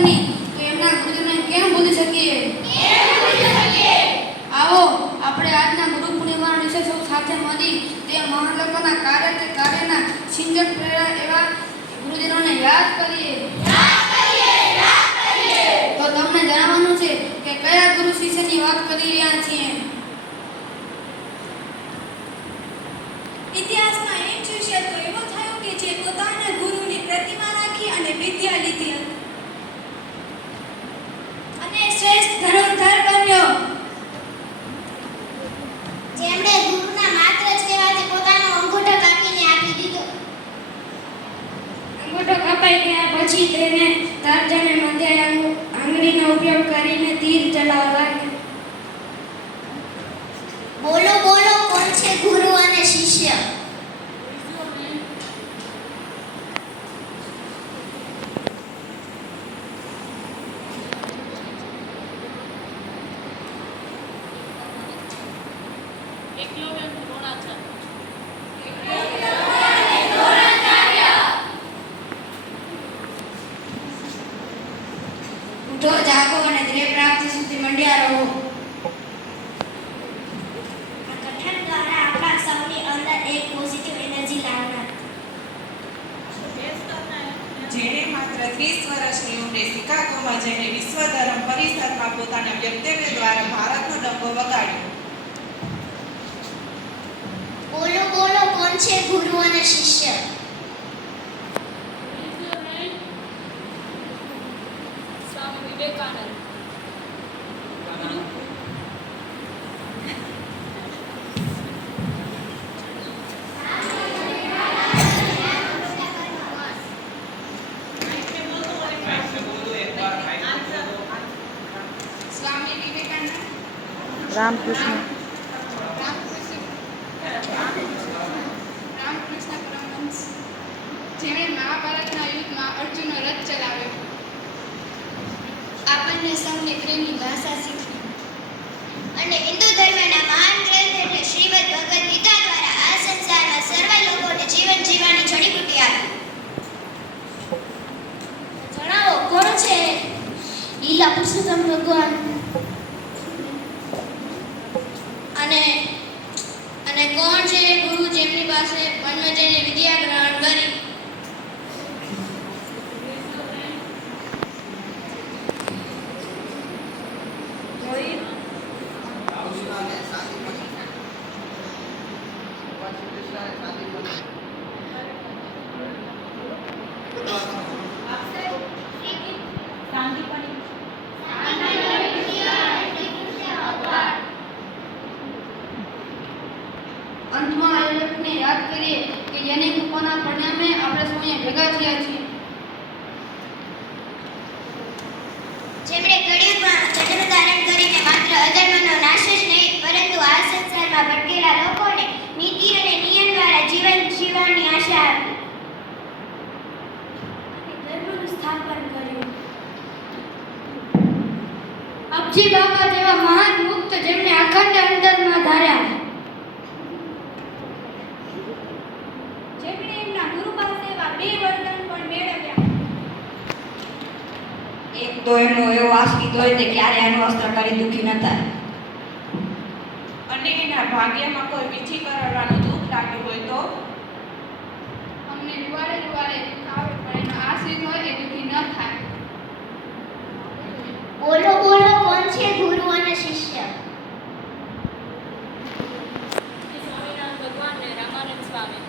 ગુરુજનની તો એમના ગુરુજનને કેમ ભૂલી શકીએ? આવો આપણે આજના ગુરુ પૂર્ણિમાના દિવસે સૌ સાથે મળી તે મહાન લોકોના કાર્યના સિંચન પ્રેરણા એવા ગુરુજનોને યાદ કરીએ. તો તમને જણાવવાનું છે કે કયા ગુરુ શિષ્યની વાત કરી રહ્યા છીએ. ઇતિહાસમાં એક શિષ્ય તો એવો થયો કે જે પોતાના ગુરુની પ્રતિમા રાખી અને વિદ્યા લીધી હતી અને શ્રેષ્ઠ ધનુર્ધર બન્યો. જેમણે ગુરુના માત્ર જ કહેવાથી પોતાનો અંગૂઠો કાપીને આપી દીધો. અંગૂઠો કપાઈ ગયા પછી તેને તર્જને મધ્ય આંગળીનો ઉપયોગ કરીને તીર ચલાવવા લાગ્યો. બોલો બોલો, કોણ છે ગુરુ અને શિષ્ય? ઉઠો, જાગો અને ધ્યેય પ્રાપ્તિ સુધી મંડ્યા રહો. આ કથન દ્વારા આપણા સૌની અંદર એક પોઝિટિવ એનર્જી લાવનાર. જેણે માત્ર 30 વર્ષની ઉંમરે શિકાગોમાં જઈને વિશ્વ ધર્મ પરિષદમાં પોતાના વક્તવ્ય દ્વારા ભારતનો ડંકો વગાડ્યો. બોલો બોલો, કોણ છે ગુરુ અને શિષ્ય? સ્વામી વિવેકાનંદ. સ્વામી વિવેકાનંદ, રામકૃષ્ણ રામકૃષ્ણ પરમહંસ, જેમણે મહાભારતના યુદ્ધમાં અર્જુનનો રથ ચલાવ્યો. આપણને સૌને પ્રેમની ભાષા શીખવી અને હિન્દુ ધર્મના મહાન ગ્રંથ એટલે શ્રીમદ ભગવદ ગીતા દ્વારા આ સંસારમાં સર્વ લોકોને જીવન જીવવાની જડીબુટ્ટી આપી. જણાવો, કોણ છે લીલા પુરુષોત્તમ ભગવાન? અને કોણ છે ગુરુ જેમની પાસે વનમાં જઈને વિદ્યા ગ્રહણ કરી? અંતમાં આ લેખને યાદ કરીએ કે જેની કૃપાના પરિણામે આપણે સૌ અહીંયા ભેગા થયા છીએ. જેમણે કળિયુગમાં જન્મ ધારણ કરીને માત્ર અધર્મનો નાશ જ નહીં પરંતુ આ સંસારમાં ભટકેલા લોકોને નીતિ અને નિયમ દ્વારા જીવન જીવવાની આશા આપી અને ધર્મનું સ્થાપન કર્યું. અબજી બાબા જેવા મહાન મુક્ત જેમને અખંડ અંતરમાં ધાર્યા, જેમણે એમના ગુરુ પાસે એવા બે વરદાન પણ મેળવ્યા. એક તો એમનો એવો આશિત હોય તે ક્યારે એનું અસ્ત્ર કરી દુઃખી ન થાય. અને એના ભાગ્યમાં કોઈ વિધિ કરાવવાનું દુઃખ લાગ્યું હોય તો અમને રૂવાડે રૂવાડે આવે પણ એનો આશીર્વાદ હોય એ દુઃખી ન થાય. બોલો બોલો, કોણ છે ગુરુ અને શિષ્ય? સ્વામિનારાયણ ભગવાન ને રામાનંદ સ્વામી.